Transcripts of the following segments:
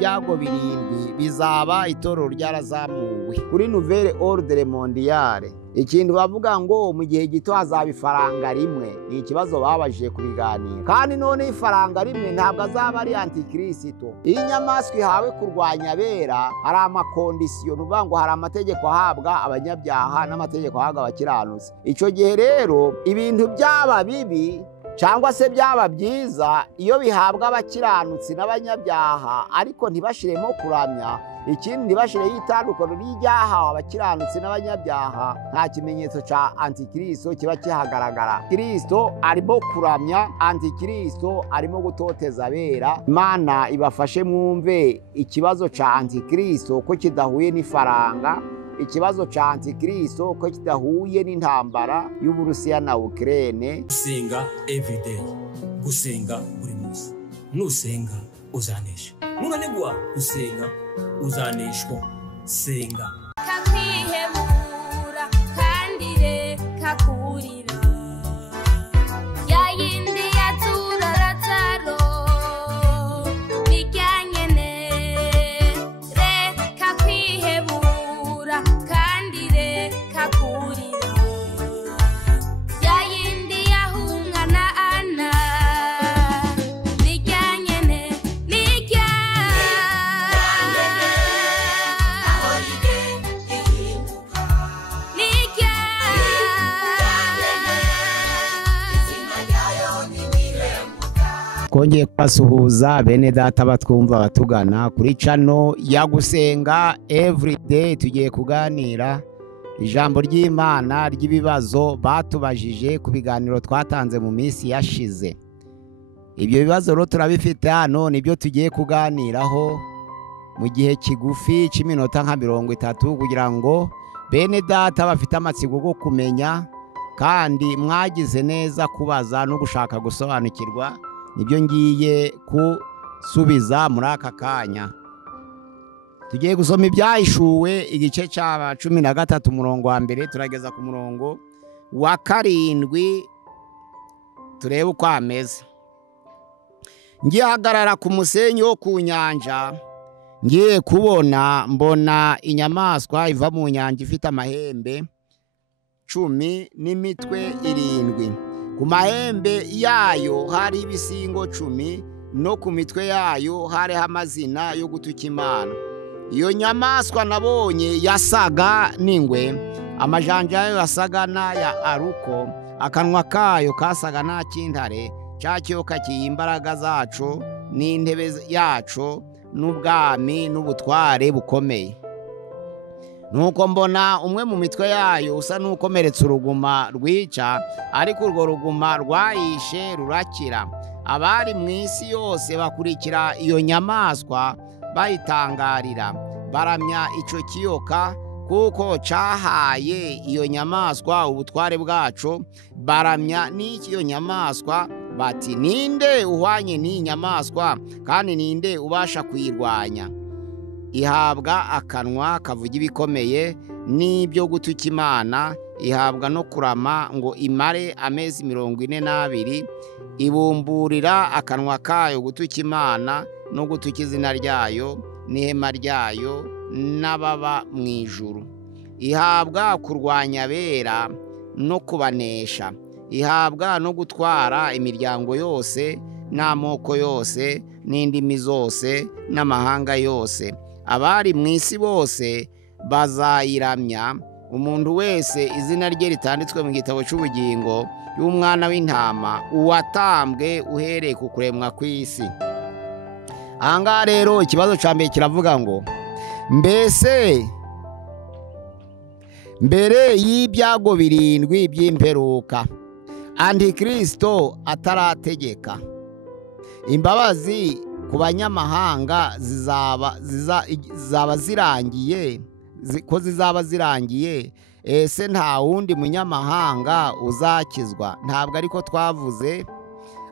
Ibyago birindwi bizaba itorero ryarazamuwe kuri Nouvelle Ordre Mondiale. Ikintu bavuga ngo mu gihe gito hazaba ifaranga rimwe, ni ikibazo babajije kubiganira. Kandi none ifaranga rimwe ntabwo azaba ari antikristo. Iyi nyamaswa ihawe kurwanya abera, hari amakondisiyo, nuvuga ngo hari amategeko ahabwa abanyabyaha n'amategeko ahabwa abakiranutsi. Ico gihe rero ibintu byaba bibi cyangwa se byaba byiza iyo bihabwa abakiranutsi n'abanyabyaha, ariko ntibashiremo kuramya. Ikindi ntibashire yitandukano ry'ibyaha abakiranutsi n'abanyabyaha, nta kimenyetso ca antikristo kiba kihagaragara. Kristo arimo kuramya, antikristo arimo gutoteza abera. Imana ibafashe mwumve ikibazo ca antikristo ko kidahuye n'ifaranga, ikibazo ca antikristo ko kidahuye n'intambara y'Uburusiya na Ukraine. Gusenga everyday, gusenga buri munsi. Nusenga uzanesha, nunanigwa gusenga uzaneshwa. Senga kakwihebura kandi reka kurira, yayindi yatura rataro bijyanyene. Reka kwihebura kandi reka kurira, yayindi yahungana ana bijyanyene. Twongeye kwasuhuza bene data batwumva batugana kuri channel ya Gusenga Everyday. Tugiye kuganira ijambo ry'Imana ry'ibibazo batubajije ku biganiro twatanze mu minsi yashize. Ibyo bibazo rero turabifite hano, nibyo tugiye kuganiraho mu gihe kigufi cy'iminota nka 30 kugira ngo bene data bafite amatsiko go kumenya kandi mwagize neza kubaza no gushaka gusobanukirwa, nibyo ngiye kusubiza muri aka kanya. Tugiye gusoma ibyahishuwe igice cya 13 umurongo wa mbere turageza ku murongo wa 7. Turebe uko ameze. Ngihagarara ku musenyi wo ku nyanja, ngiye kubona mbona inyamaswa iva mu nyanja ifite amahembe 10 n'imitwe 7. Ku mahembe yayo hari ibisingo 10, no ku mitwe yayo hari amazina yo gutuka Imana. Iyo nyamaswa nabonye yasaga n'ingwe, amajanja yayo yasaga n'aya aruko, akanwa kayo kasaga n'ak'intare, cya kiyoka cy'imbaraga zacu n'intebe yacu n'ubwami n'ubutware bukomeye. Nuko mbona umwe mu mitwe yayo usa n'ukomeretse uruguma rwica, ariko urwo ruguma rwayishe rurakira. Abari mu isi yose bakurikira iyo nyamaswa bayitangarira, baramya ico kiyoka kuko cahaye iyo nyamaswa ubutware bwacu. Baramya n'iyo nyamaswa bati, ninde uhwanye n'iyi nyamaswa kandi ninde ubasha kuyirwanya? Ihabwa akanwa kavuga ibikomeye n'ibyo gutuka Imana, ihabwa no kurama ngo imare amezi 42. Ibumburira akanwa kayo gutuka Imana no gutuka izina ryayo n'ihema ryayo n'ababa mu ijuru. Ihabwa kurwanya abera no kubanesha. Ihabwa no gutwara imiryango yose n'amoko yose n'indimi zose n'amahanga yose. Abari mu isi bose bazayiramya, umuntu wese izina rye ritanditswe mu gitabo cy'ubugingo y'umwana w'intama uwatambwe uhereye ku kuremwa kw'isi. Ahangaha rero ikibazo cya mbere kiravuga ngo, mbese mbere y'ibyago birindwi by'imperuka antikristo atarategeka, imbabazi ku banyamahanga zizaba zirangiye, ko zizaba zirangiye, ese nta wundi munyamahanga uzakizwa? Ntabwo ariko twavuze.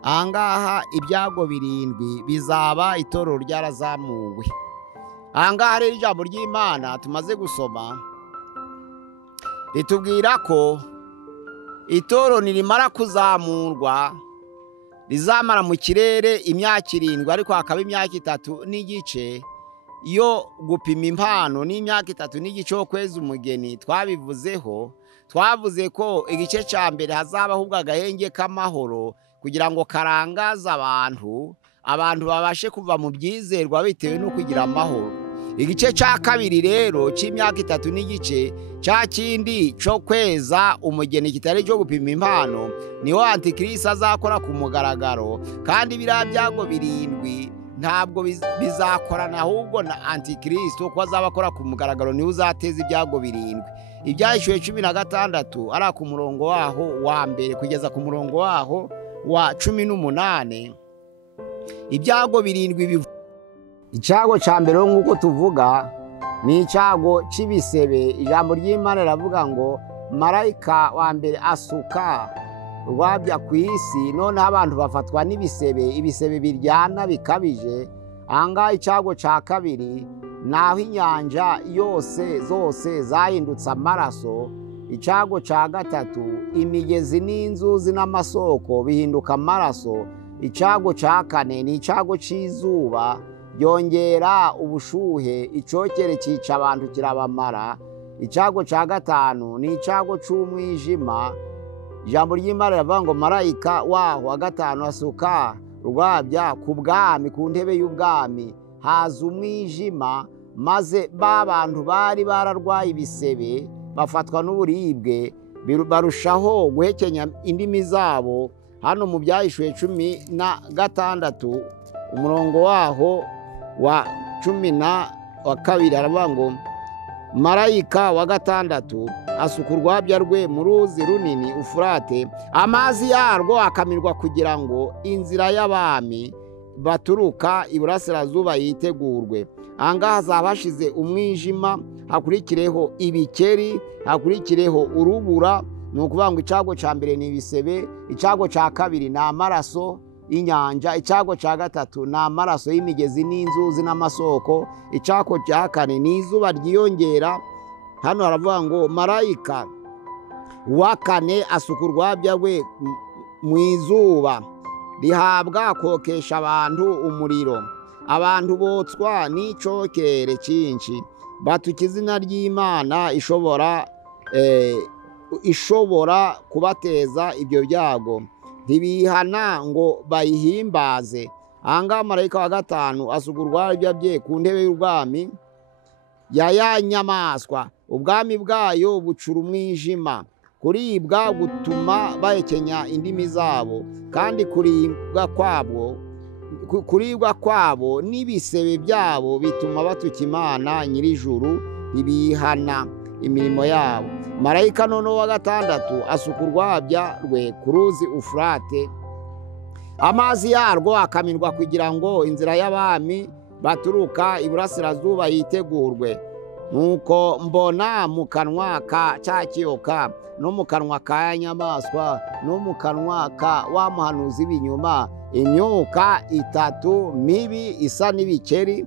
Ahangaha ibyago birindwi bizaba itorero ryarazamuwe. Ahangaha rero ijambo ry'Imana tumaze gusoma ritubwira ko itorero nirimara kuzamurwa rizamara mu kirere imyaka 7, ariko hakaba imyaka 3 n'igice yo gupima impano n'imyaka 3 n'igice cyo kweza umugeni twabivuzeho. Twavuze ko igice cya mbere hazaba ahubwo agahenge k'amahoro kugira ngo karangaze abantu babashe kuva mu byizerwa bitewe no kugira amahoro. Igice cya kabiri rero cy'imyaka 3 n'igice cya kindi cyo kweza umugeni kitari cyo gupima impano niho Antikristo azakora ku mugaragaro, kandi biriya byago 7 ntabwo bizakorana, ahubwo na Antikristo ko azabakora ku mugaragaro niwe uzateza ibyago 7. Ibyahishuwe 16 ari ku murongo waho wa mbere kugeza ku murongo waho wa 18. Ibyago 7 icyago cya mbere nk'uko tuvuga ni icyago cy'ibisebe. Ijambo ry'Imana riravuga ngo marayika wa mbere asuka urwabya ku isi, noneho abantu bafatwa n'ibisebe, ibisebe biryana bikabije. Ahangaha icyago cya kabiri naho inyanja zose zahindutse amaraso. Icyago cya gatatu imigezi n'inzuzi n'amasoko bihinduka amaraso. Icyago cya kane ni icyago cy'izuba byongera ubushuhe, icyokere cyica abantu kirabamara. Icyago cya gatanu ni icyago cy'umwijima. Ijambo ry'Imana riravuga ngo marayika waho wa gatanu asuka rwabya ku bwami, ku ntebe y'ubwami haza umwijima, maze ba bantu bari bararwaye ibisebe bafatwa n'uburibwe barushaho guhekenya indimi zabo. Hano mu Byahishuwe 16 umurongo waho wa 12 aravuga ngo marayika wa gatandatu asuka urwabya rwe mu ruzi runini Ufurate, amazi yarwo akamirwa kugira ngo inzira y'abami baturuka iburasirazuba yitegurwe. Ahangaha hazaba hashize umwijima, hakurikireho ibikeri, hakurikireho urubura. Ni ukuvuga ngo icyago cya mbere ni ibisebe, icyago cya kabiri ni amaraso inyanja, icyago cya gatatu ni amaraso y'imigezi n'inzuzi n'amasoko, icyago cya kane ni izuba ryiyongera. Hano haravuga ngo marayika wa kane asuka urwabya rwe mu izuba rihabwa kokesha abantu umuriro, abantu botswa n'icyokere cyinshi, batuka izina ry'Imana ishobora kubateza ibyo byago, ntibihana ngo bayihimbaze. Ahangaha marayika wa gatanu asuka urwabya bye ku ntebe y'ubwami ya nyamaswa, ubwami bwayo bucura umwijima, kuribwa gutuma bahekenya indimi zabo, kandi kuribwa kwabo n'ibisebe byabo bituma batuka Imana nyir'ijuru, ntibihana imirimo yabo. Marayika noneho wa gatandatu asuka urwabya rwe ku ruzi Ufurate, amazi yarwo akamirwa kugira ngo inzira y'abami baturuka iburasirazuba yitegurwe. Nuko mbona mu kanwa ka cya kiyoka no mu kanwa ka nyamaswa no mu kanwa ka wa muhanuzi w'ibinyoma imyuka 3 mibi isa n'ibikeri.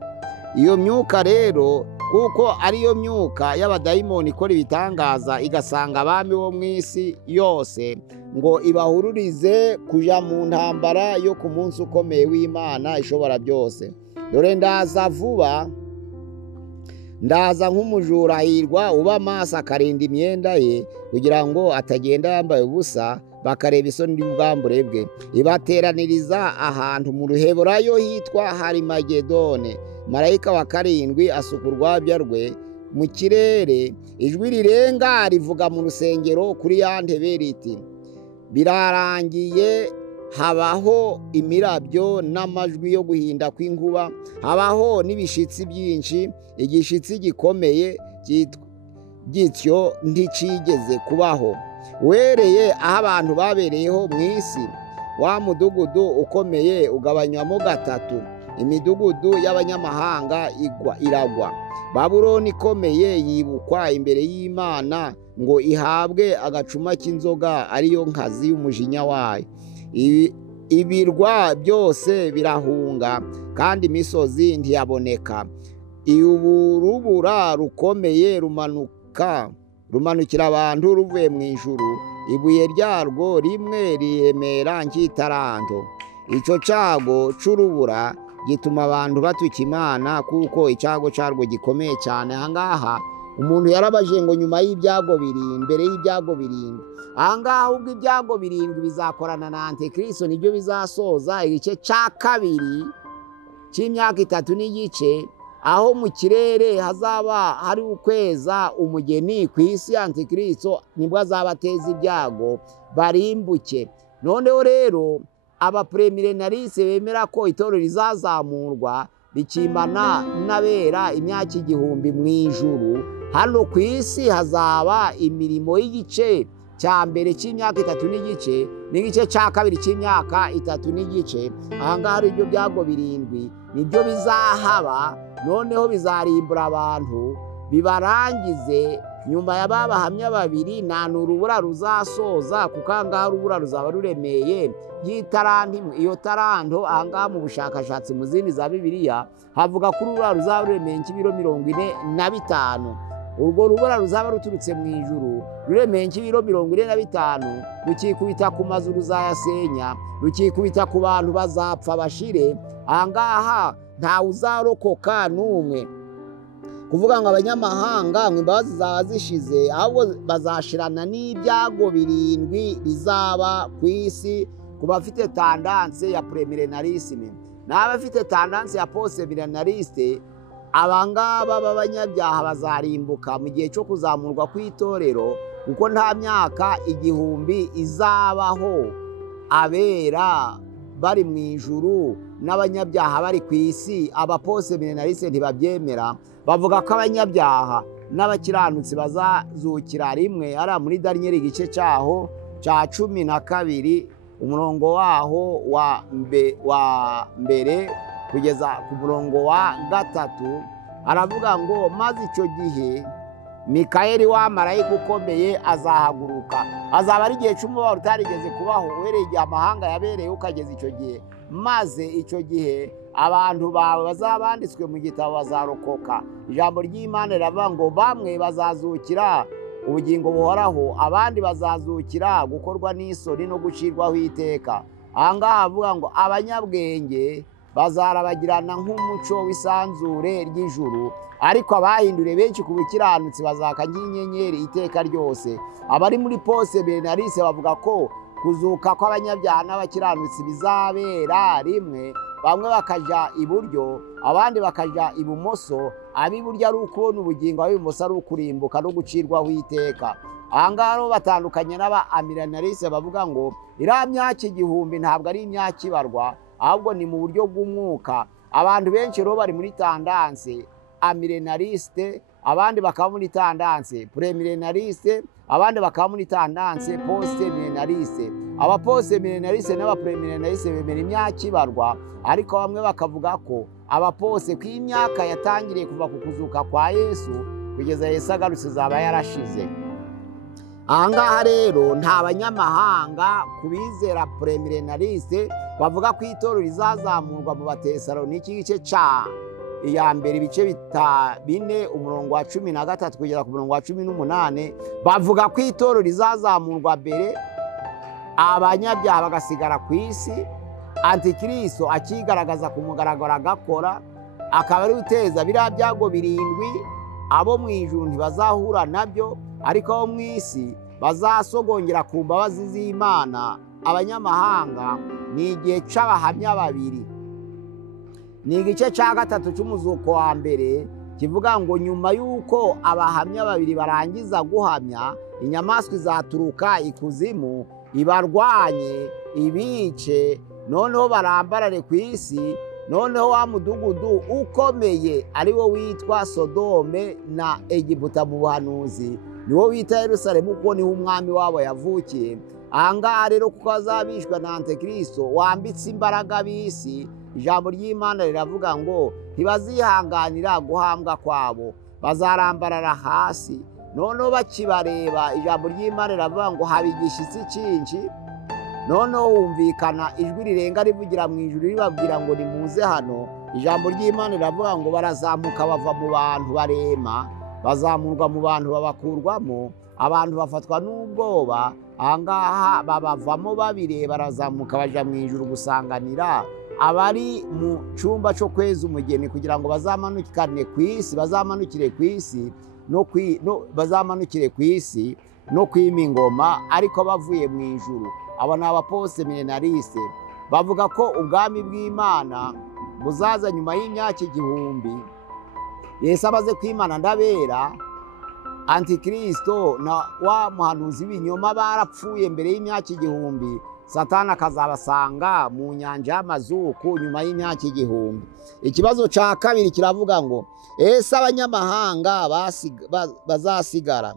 Iyo myuka rero kuko ariyo myuka y'abadayimoni ikora ibitangaza, igasanga abami bo mu isi yose ngo ibahururize kuja mu ntambara yo ku munsi ukomeye w'Imana ishobora byose. Dore ndaza vuba, ndaza nk'umujura hirwa uba maso akarinda imyenda ye kugira ngo atagenda yambaye ubusa bakareba isoni ry'ubwambure bwe. Ibateraniriza ahantu mu Ruheburayo hitwa Harimagedone. Marayika wa 7 asuka urwabya rwe mu kirere, ijwi rirenga rivuga mu rusengero kuri ya ntebe riti birarangiye. Habaho imirabyo n'amajwi yo guhinda kw'inkuba, habaho n'ibishitsi byinshi. Igishitsi gikomeye gityo nticigeze kubaho wereye aho abantu babereyeho mu isi. Wa mudugudu ukomeye ugabanywamo 3, imidugudu y'abanyamahanga iragwa. Babuloni ikomeye yibukwa imbere y'Imana ngo ihabwe agacuma k'inzoga ariyo nkazi y'umujinya wayo. Ibirwa byose birahunga kandi imisozi ntiyaboneka. Urubura rukomeye rumanukira abantu ruvuye mu ijuru, ibuye ryarwo rimwe riremera nk'itaranto. Icyo cyago c'urubura gituma abantu batuka Imana kuko icyago cyarwo gikomeye cyane. Ahangaha umuntu yarabaje ngo nyuma y'ibyago birindwi, mbere y'ibyago birindwi, ahangaha ubwo ibyago birindwi bizakorana na Antikristo, nibyo bizasoza igice cya kabiri cy'imyaka 3 n'igice, aho mu kirere hazaba hari ukweza umugeni ku isi. Antikristo nibwo azabateza ibyago barimbuke. Noneho rero abapremilenariste bemera ko itorero rizazamurwa rikimana n'abera imyaka 1000 mu ijuru. Hano ku isi hazaba imirimo y'igice cya mbere cy'imyaka 3 n'igice n'igice cya kabiri cy'imyaka 3 n'igice. Ahangaha hari ibyo byago birindwi nibyo bizahaba, noneho bizarimbura abantu bibarangize. Nyuma ya babahamya babiri nta n'urubura ruzasoza, kuko ahangaha urubura ruzaba ruremeye y'itaranto imwe. Iyo taranto ahangaha mu bushakashatsi mu zindi za Bibiliya havuga ko urubura ruzaba ruremeye nk'ibiro 45. Urwo rubura ruzaba ruturutse mu ijuru ruremeye nk'ibiro 45, rukikubita ku mazu ruzayasenya, rukikubita ku bantu bazapfa bashire. Ahangaha ntawe uzarokoka n'umwe. Kuvuga ngo abanyamahanga ngo imbabazi zaba zishize, ahubwo bazashirana n'ibyago birindwi bizaba ku isi ku bafite tendance ya premillenarianisme n'abafite tendance ya postmillenariste. Abangaba b'abanyabyaha bazarimbuka mu gihe cyo kuzamurwa kw'itorero, kuko nta myaka 1000 izabaho abera bari mu ijuru n'abanyabyaha bari ku isi. Abapostmillenariste ntibabyemera, bavuga ko abanyabyaha n'abakiranutsi bazazukira rimwe. Ara muri Daniel igice cyaho cya 12 umurongo waho wa mbere kugeza ku murongo wa 3 aravuga ngo maze icyo gihe Mikayeli wa marayika ukomeye azahaguruka. Azaba ari igihe cy'umubabaro utarigeze kubaho, uhereye igihe amahanga yabereye ukageza icyo gihe. Maze icyo gihe abantu bawe bazabanditswe mu gitabo bazarokoka. Ijambo ry'Imana riravuga ngo bamwe bazazukira ubugingo buhoraho, abandi bazazukira gukorwa n'isoni no gucirwaho iteka. Ahangaha havuga ngo abanyabwenge bazarabagirana nk'umuco w'isanzure ry'ijuru, ariko abahindure benshi ku bukiranutsi bazaka nk'inyenyeri iteka ryose. Abari muri postmillenariste bavuga ko kuzuka kw'abanyabyaha n'abakiranutsi bizabera rimwe, bamwe bakaja iburyo abandi bakaja ibumoso. Ab'iburyo ari ukubona ubugingo, ab'ibumoso ari ukurimbuka no gucirwaho iteka. Ahangaha batandukanye n'abamillenariste bavuga ngo iriya myaka 1000 ntabwo ari imyaka ibarwa, ahubwo ni mu buryo bw'umwuka. Abantu benshi rero bari muri tendance amillenariste, abandi bakaba muri tendance premillenariste, abandi bakaba muri tendance postmillenariste. Aba postmillenariste n'aba premillenariste bemera imyaka ibarwa, ariko bamwe bakavuga ko aba poste ko imyaka yatangiriye kuva ku kuzuka kwa Yesu kugeza Yesu agarutse zaba yarashize. Ahangaha rero nta banyamahanga kubizera premillenariste bavuga ko itorero rizazamurwa mu Batesalonike igice cya iya mbere ibice 4 umurongo wa 13 kugera ku murongo wa 18. Bavuga ko itorero rizazamurwa mbere, abanyabyaha bagasigara ku isi, Antikristo akigaragaza ku mugaragaro agakora, akaba ari uteza biriya byago birindwi. Abo mu ijuru ntibazahura nabyo, ariko abo mu isi bazasogongera ku mbabazi z'Imana. Abanyamahanga ni igihe c'abahamya babiri, ni igice cya 3 cy'umuzuko wa mbere kivuga ngo nyuma y'uko abahamya babiri barangiza guhamya, inyamaswa izaturuka ikuzimu ibarwanye ibice, noneho barambarare ku isi. Noneho wa mudugudu ukomeye ari wo witwa Sodome na Egiputa mu buhanuzi, ni wo wita Yerusalemu kuko niho umwami wabo yavukiye. Ahangaha rero kuko azabishwa na Antikristo wambitse imbaraga b'isi, ijambo ry'Imana riravuga ngo ntibazihanganira guhambwa kwabo, bazarambarara hasi. Noneho bakibareba, ijambo ry'Imana riravuga ngo haba igishyitsi cyinshi. Noneho humvikana ijwi rirenga rivugira mu ijuru ribabwira ngo nimuze hano. Ijambo ry'Imana riravuga ngo barazamuka bava mu bantu barema, bazamurwa mu bantu babakurwamo, abantu bafatwa n'ubwoba. Ahangaha babavamo babireba, barazamuka baja mu ijuru gusanganira abari mu cyumba cyo kweza umugeni kugira ngo bazamanukire ku isi no kwima ingoma ariko bavuye mu ijuru. Aba ni abaposeminarisite bavuga ko ubwami bw'Imana buzaza nyuma y'imyaka 1000. Yesu amaze kwimana ndabera, Antikristo na wa muhanuzi w'ibinyoma barapfuye mbere y'imyaka 1000. Satani akazabasanga mu nyanja y'amazuku nyuma y'imyaka 1000. Ikibazo cya kabiri kiravuga ngo ese abanyamahanga bazasigara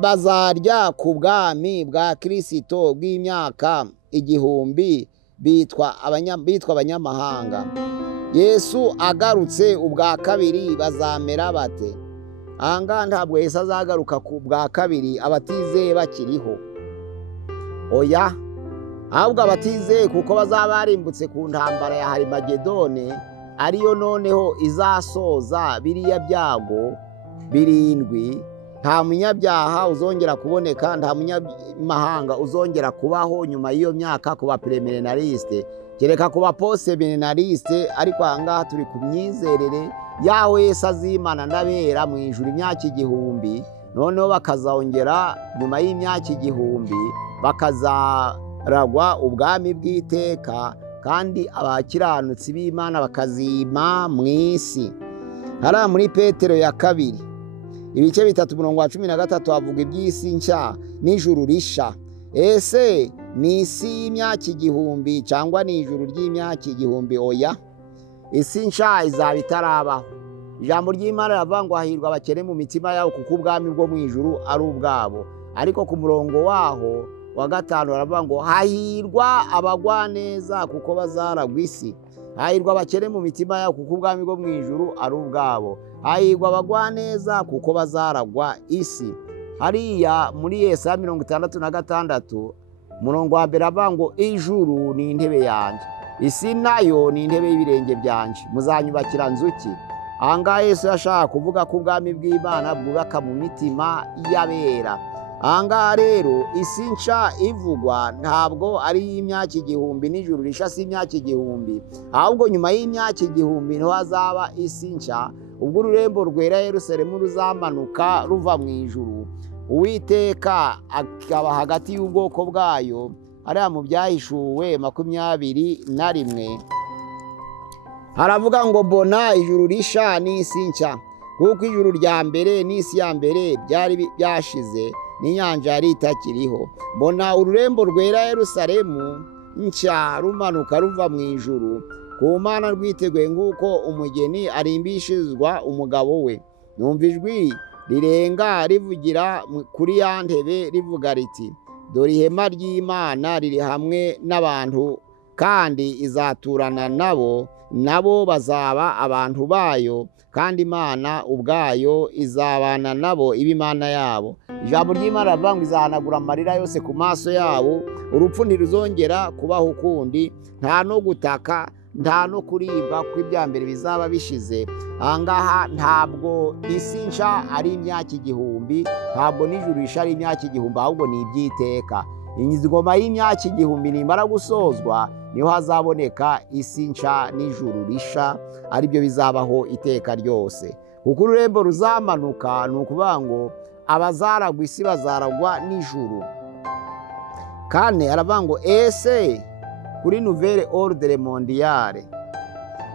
bazarya ku bwami bwa Kristo bw'imyaka 1000 bitwa abanyamahanga. Yesu agarutse ubwa kabiri bazamera bate? Anga ntabwo Yesu azagaruka ku bwa kabiri abatizeye bakiriho. Oya, ahubwo abatizeye kuko bazaba barimbutse ku ntambara ya Harimagedone, ariyo noneho izasoza biriya byago 7. Nta munyabyaha uzongera kuboneka, nta munyamahanga uzongera kubaho nyuma y'iyo myaka ku bapreminarisite, kereka ku baposeminarisite. Ariko ahangaha turi ku myizerere yaho Yesu azimana ndabera mu ijuru imyaka 1000, noneho bakazongera nyuma y'imyaka 1000 bakazaragwa ubwami bw'iteka, kandi abakiranutsi b'Imana bakazima mu isi. Hariya muri Petero ya 2 ibice 3:13 havuga iby'isi nshya n'ijuru risha. Ese ni isi y'imyaka 1000 cyangwa ni ijuru ry'imyaka 1000? Oya, isi nshya izaba itarabaho. Ijambo ry'Imana riravuga ngo hahirwa abakene mu mitima yabo kuko ubwami bwo mu ijuru ari ubwabo. Ariko ku murongo waho wa 5 baravuga ngo hahirwa abagwaneza kuko bazaragwa isi. Hahirwa abakene mu mitima yabo kuko ubwami bwo mu ijuru ari ubwabo. Hahirwa abagwaneza kuko bazaragwa isi. Hariya muri Yesaya 66 murongo wa 1 avuga ngo ijuru ni intebe yanjye, isi nayo ni intebe y'ibirenge byanje, muzanyubakira nzuki. Ahangaha Yesu yashaka kuvuga ko ubwami bw'Imana bwubaka mu mitima y'abera. Ahangaha rero isi nshya ivugwa ntabwo ari y'imyaka 1000 n'ijuru risha si imyaka 1000, ahubwo nyuma y'imyaka 1000 niho hazaba isi nshya, ubwo ururembo rwera Yerusalemu ruzamanuka ruva mu ijuru, Uwiteka akaba hagati y'ubwoko bwayo. Hariya mu Byahishuwe 21 haravuga ngo mbona ijuru risha n'isi nshya, kuko ijuru rya mbere n'isi ya mbere byari byashize, n'inyanja yari itakiriho. Mbona ururembo rwera Yerusalemu nshya rumanuka ruva mu ijuru ku Mana rwiteguye nk'uko umugeni arimbishizwa umugabo we. Numva ijwi rirenga rivugira kuri ya ntebe rivuga riti, dore ihema ry'Imana riri hamwe n'abantu, kandi izaturana nabo bazaba abantu bayo, kandi Imana ubwayo izabana nabo iba Imana yabo. Ijambo ry'Imana rivuga ngo izahanagura amarira yose ku maso yabo, urupfu ntiruzongera kubaho ukundi, nta no gutaka, nta no kuribwa, kuko ibya mbere bizaba bishize. Ahangaha ntabwo isi nshya ari imyaka 1000, ntabwo n'ijuru risha ari imyaka 1000, ahubwo ni iby'iteka. Ingoma y'imyaka 1000 nimara gusozwa niho hazaboneka isi nshya n'ijuru risha, aribyo bizabaho iteka ryose. Kuko ururembo ruzamanuka ni ukuvuga ngo abazaragwa isi bazaragwa n'ijuru. Kandi aravuga ngo ese kuri nouvelle ordre mondiale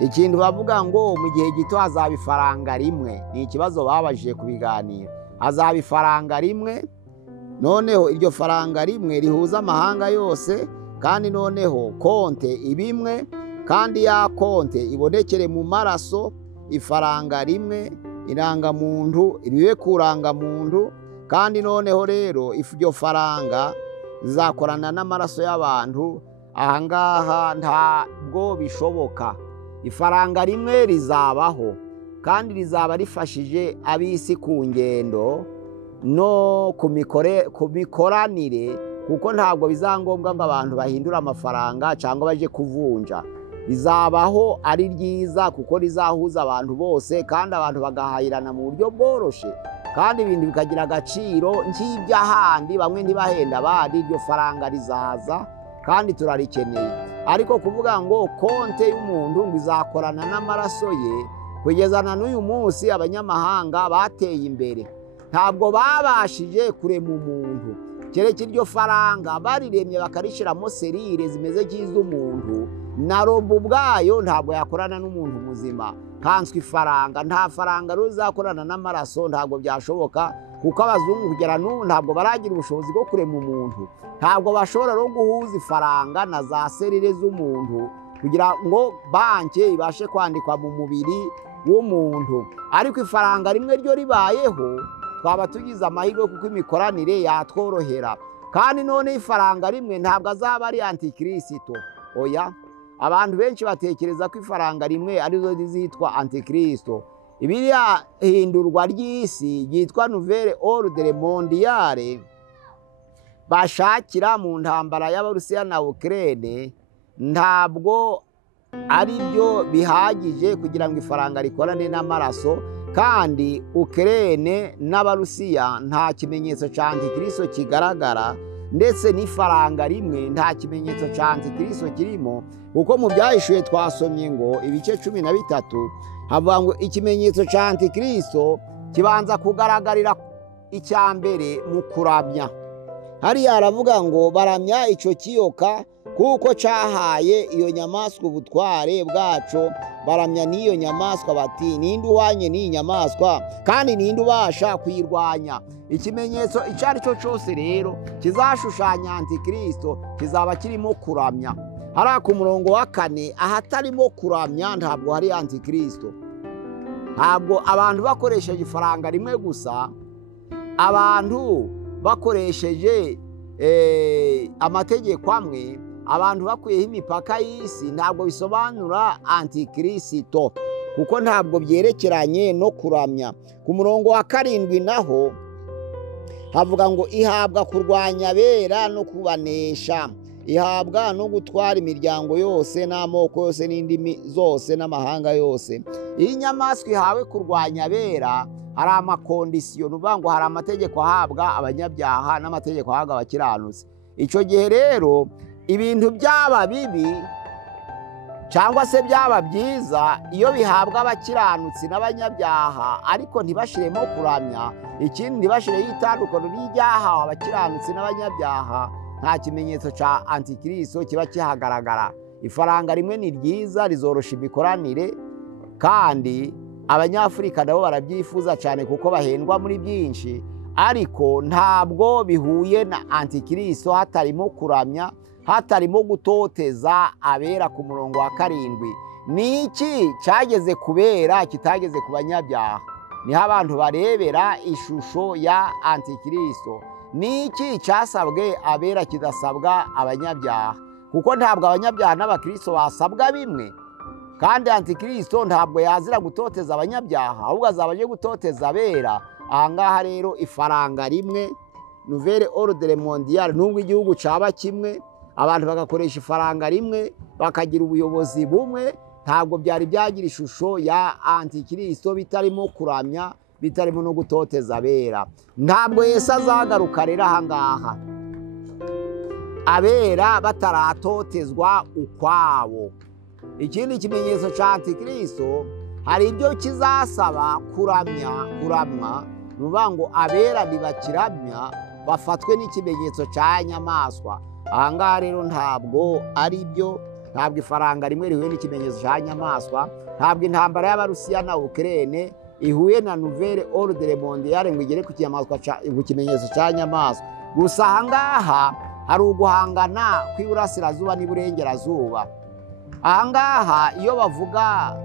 ikintu bavuga ngo mu gihe gito hazaba ifaranga rimwe. Ni ikibazo babajije kubiganira. Hazaba ifaranga rimwe, noneho iryo faranga rimwe rihuza amahanga yose, kandi noneho konte ibimwe, kandi ya konte ibonekere mu maraso. Ifaranga rimwe, irangamuntu iriwe kuranga muntu, kandi noneho rero iryo faranga zizakorana n'amaraso y'abantu. Ahangaha ntabwo bishoboka. Ifaranga rimwe rizabaho, kandi rizaba rifashije ab'isi ku ngendo no ku mikoranire, kuko ntabwo bizangombwa ngo abantu bahindura amafaranga cyangwa baje kuvunja. Rizabaho ari ryiza kuko rizahuza abantu bose, kandi abantu bagahahirana mu buryo bworoshe, kandi ibintu bikagira agaciro nk'iby'ahandi, bamwe ntibahenda abandi. Iryo faranga rizaza kandi turarikeneye, ariko kuvuga ngo konte y'umuntu ngo izakorana n'amaraso ye, kugeza na n'uyu munsi abanyamahanga bateye imbere ntabwo babashije kurema umuntu, kereka iryo faranga bariremye bakarishyiramo serire zimeze nk'iz'umuntu, na robo ubwayo ntabwo yakorana n'umuntu muzima. Kanswe ifaranga, nta faranga ruzakorana n'amaraso, ntabwo byashoboka, kuko abazungu kugera n'ubu ntabwo baragira ubushobozi bwo kurema umuntu, ntabwo bashobora no guhuza ifaranga na za serire z'umuntu kugira ngo banki ibashe kwandikwa mu mubiri w'umuntu. Ariko ifaranga rimwe ryo ribayeho twaba tugize amahirwe kuko imikoranire yatworohera, kandi none ifaranga rimwe ntabwo azaba ari antikristo. Oya, abantu benshi batekereza ko ifaranga rimwe arizo zitwa antikristo. Ibiriya hindurwa ry'isi ryitwa nouvelle ordre mondiale bashakira mu ntambara y'Abarusiya na Ukraine, ntabwo ari byo bihagije kugira ngo ifaranga rikorane n'amaraso, kandi Ukraine n'Abarusiya nta kimenyetso cya antikristo kigaragara, ndetse n'ifaranga rimwe nta kimenyetso cya antikristo kirimo, kuko mu byahishuye twasomye ngo ibice 13 havuga ngo ikimenyetso cya antikristo kibanza kugaragarira icya mbere mu kuramya. Hariya haravuga ngo baramya icyo kiyoka kuko cyahaye iyo nyamaswa ubutware bwaco, baramya n'iyo nyamaswa bati ninde uhwanye n'iyi nyamaswa kandi ninde ubasha kuyirwanya. Ikimenyetso icyo ari cyo cyose rero kizashushanya antikristo kizaba kirimo kuramya. Hariya ku murongo wa 4 ahatarimo kuramya ntabwo hari antikristo. Ntabwo abantu bakoresheje ifaranga rimwe gusa, abantu bakoresheje amategeko amwe, abantu bakuyeho imipaka y'isi, ntabwo bisobanura antikristo, kuko ntabwo byerekeranye no kuramya. Ku murongo wa 7 naho havuga ngo ihabwa kurwanya abera no kubanesha, ihabwa no gutwara imiryango yose n'amoko yose n'indimi zose n'amahanga yose. Iyi nyamaswa ihawe kurwanya abera, hari amakondisiyo, nuvuga ngo hari amategeko ahabwa abanyabyaha n'amategeko ahabwa abakiranutsi. Icyo gihe rero ibintu byaba bibi cyangwa se byaba byiza iyo bihabwa abakiranutsi n'abanyabyaha, ariko ntibashiremo kuramya, ikindi ntibashireho itandukano ry'ibyahawe abakiranutsi n'abanyabyaha, nta kimenyetso cya antikristo kiba kihagaragara. Ifaranga rimwe ni ryiza, rizorosha imikoranire, kandi abanyafurika nabo barabyifuza cyane kuko bahendwa muri byinshi, ariko ntabwo bihuye na antikristo hatarimo kuramya, hatarimo gutoteza abera. Ku murongo wa 7 niki cyageze kubera kitageze ku banyabyaha? Niho abantu barebera ishusho ya antikristo. Niki cyasabwe abera kidasabwa abanyabyaha? Kuko ntabwo abanyabyaha n'abakristo basabwa bimwe, kandi antikristo ntabwo yazira gutoteza abanyabyaha, ahubwo azabaje gutoteza abera. Ahangaha rero ifaranga rimwe, nouvelle ordre mondiale, nubwo igihugu cyaba kimwe, abantu bagakoresha ifaranga rimwe, bakagira ubuyobozi bumwe, ntabwo byari byagira ishusho ya antikristo, bitarimo kuramya, bitarimo no gutoteza abera. Ntabwo Yesu azagaruka rero ahangaha abera bataratotezwa ukwabo. Ikindi kimenyetso cya antikristo, hari ibyo kizasaba kuramwa, nuvuga ngo abera ntibakiramya bafatwe n'ikimenyetso cya nyamaswa. Ahangaha rero ntabwo ari byo, ntabwo ifaranga rimwe rihuye n'ikimenyetso cya nyamaswa, ntabwo intambara y'Abarusiya na Ukraine ihuye na nouvelle ordre mondiale ngo igere ku kimenyetso cya nyamaswa. Gusa ahangaha hari uguhangana kw'iburasirazuba n'iburengerazuba. Ahangaha iyo bavuga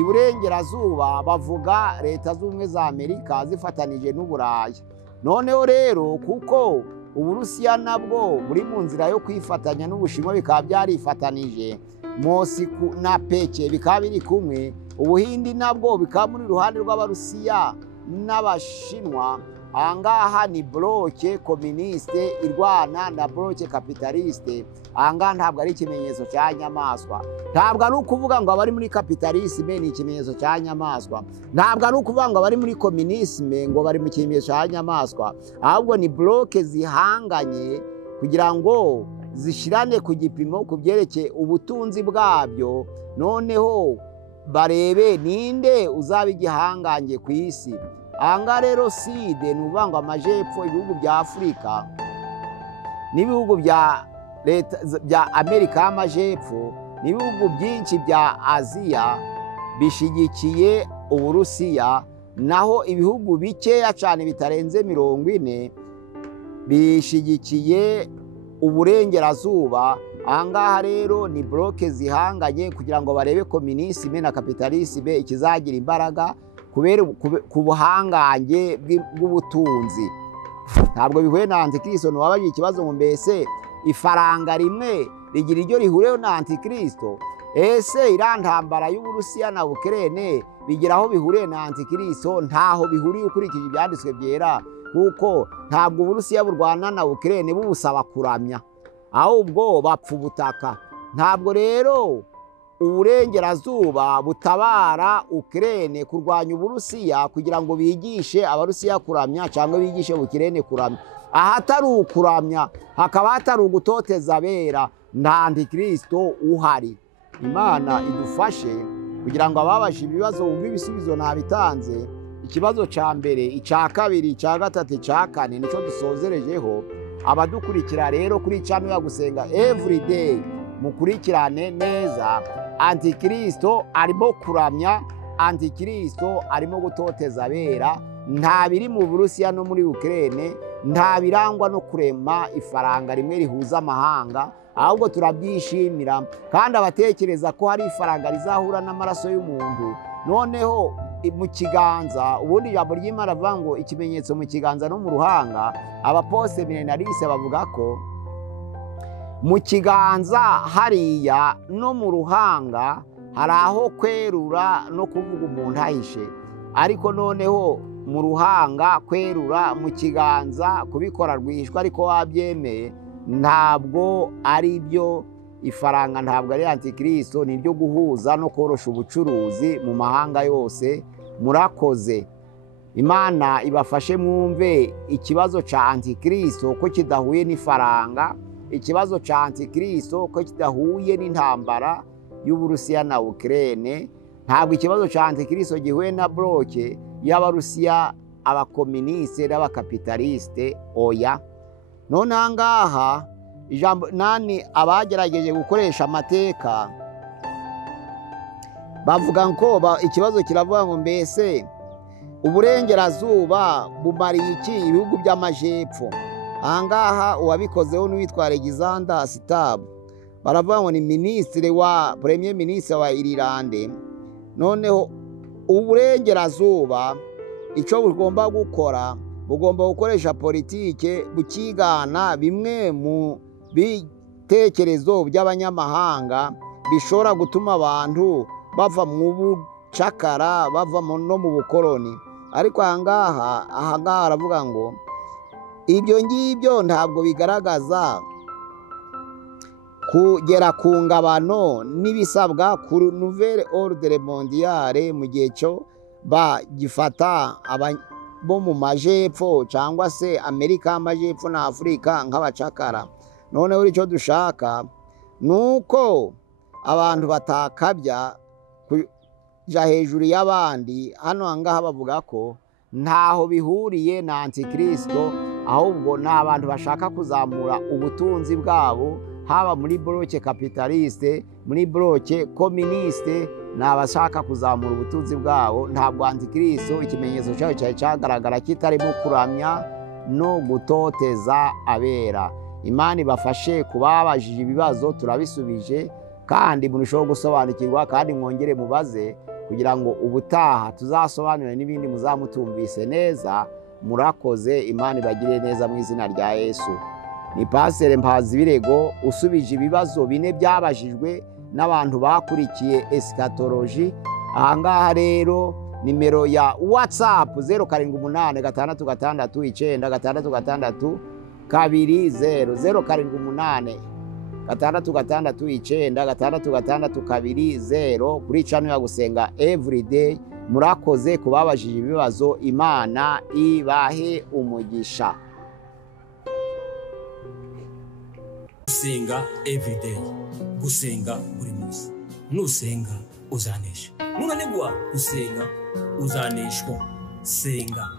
iburengerazuba bavuga Leta z'Ubumwe za Amerika zifatanije n'Uburayi. Noneho rero kuko Uburusiya nabwo buri mu nzira yo kwifatanya n'Ubushinwa, bikaba byarifatanije, Mosiko na Peke bikaba biri kumwe, Ubuhindi nabwo bikaba muri ruhande rw'Abarusiya n'Abashinwa. Ahangaha ni bloke communiste irwana na bloke capitaliste. Ahangaha ntabwo ari ikimenyetso cya nyamaswa. Ntabwo ari ukuvuga ngo abari muri capitalisme ni ikimenyetso cya nyamaswa, ntabwo ari ukuvuga ngo abari muri communisme ngo bari mu kimenyetso cya nyamaswa, ahubwo ni bloke zihanganye kugira ngo zishirane ku gipimo ku byerekeye ubutunzi bwabyo, noneho barebe ninde uzaba igihangange ku isi. Aha rero side ni ukuvuga ngo amajepfo, ibihugu bya Afurika n'ibihugu bya Amerika y'amajepfo n'ibihugu byinshi bya Aziya bishigikiye Uburusiya, naho ibihugu bikeya cyane bitarenze 40 bishigikiye uburengerazuba. Aha rero ni bloke zihanganye kugira ngo barebe komunisme na kapitalisme ikizagira imbaraga kubera ku buhangange bw'ubutunzi. Ntabwo bihuye na Antikristo. Ntiwabaje ikibazo ngo mbese ifaranga rimwe rigira iryo rihuriyeho na Antikristo? Ese irantambara y'Uburusiya na Ukraine bigira aho bihuriye na Antikristo? Ntaho bihuriye ukurikije ibyanditswe byera, kuko ntabwo Uburusiya burwana na Ukraine bubusaba kuramya, ahubwo bapfa ubutaka. Ntabwo rero uburengerazuba butabara Ukraine kurwanya Uburusiya kugira ngo bigishe Abarusiya kuramya cyangwa bigishe Ukraine kuramya. Ahatari ukuramya hakaba hatari ugutoteza abera, nta Antikristo uhari. Imana idufashe kugira ngo ababaje ibibazo bumve ibisubizo nabitanze. Ikibazo ca mbere, icya kabiri, icya gatatu, icya kane nico dusozerejeho. Abadukurikira rero kuri channel ya Gusenga everyday, mukurikirane neza. Antikristo arimo kuramya, Antikristo arimo gutoteza abera. Nta biri mu Burusiya no muri Ukraine, nta birangwa no kurema ifaranga rimwe rihuza amahanga, ahubwo turabyishimira. Kandi abatekereza ko hari ifaranga rizahura n'amaraso y'umuntu, noneho mu kiganza, ubundi ijambo ry'Imana rivuga ngo ikimenyetso mu kiganza no mu ruhanga. Abaposte milenariste bavuga ko mu kiganza hariya no mu ruhanga hari aho kwerura no kuvuga umuntu ahishe, ariko noneho mu ruhanga kwerura, mu kiganza kubikora rwishwa ariko wabyemeye. Ntabwo ari byo. Ifaranga ntabwo ari Antikristo, ni ryo guhuza no korosha ubucuruzi mu mahanga yose. Murakoze. Imana ibafashe mwumve ikibazo ca Antikristo ko kidahuye n'ifaranga, ikibazo ca Antikristo ko kidahuye n'intambara y'Uburusiya na Ukraine. Ntabwo ikibazo ca Antikristo gihuye na bloke y'Abarusiya, abakomuniste n'abakapitaliste. Oya. None ngaha ijambo nani abagerageje gukoresha amateka bavuga ko ikibazo kiravuga ngo mbese uburengerazuba bumariye iki ibihugu by'amajepfo. Aha ngaha uwabikozeho n'uwitwa Alexander Stab, baravuga ngo ni premier ministre wa Ireland. Noneho uburengerazuba icyo bugomba gukora, bugomba gukoresha politike bukigana bimwe mu bitekerezo by'abanyamahanga bishobora gutuma abantu bava mu bucakara, bava no mu bukoloni. Ariko aha ngaha aravuga ngo ibyo ngibyo ntabwo bigaragaza kugera ku ngabano n'ibisabwa ku nouvelle ordre mondiale mu gihe cyo bagifata bo mu majepfo cyangwa se Amerika y'amajepfo na Afurika nk'abacakara. Noneho icyo dushaka nuko abantu batakabya kuja hejuru y'abandi. Hano ngaha bavuga ko ntaho bihuriye na Antikristo, ahubwo ni abantu bashaka kuzamura ubutunzi bwabo, haba muri bloke kapitaliste, muri bloke komuniste, ni abashaka kuzamura ubutunzi bwabo. Ntabwo Antikristo ikimenyetso cyayo cyari cyagaragara kitarimo kuramya no gutoteza abera. Imana ibafashe kubabajije ibibazo turabisubije, kandi murushaho gusobanukirwa, kandi mwongere mubaze kugira ngo ubutaha tuzasobanure n'ibindi muzamutumvise neza. Murakoze. Imana ibagire neza mu izina rya Yesu. Ni Pastor Mpazibirego usubije ibibazo 4 byabajijwe n'abantu bakurikiye eschatology. Aha ngaha rero nimero ya WhatsApp 0786696620 0786696620 kuri channel ya Gusenga everyday. Murakoze kubabajije ibibazo. Imana ibahe umugisha. gusenga everyday, gusenga buri munsi. Nusenga uzanesha. Nunanigwa gusenga uzaneshwa. Senga.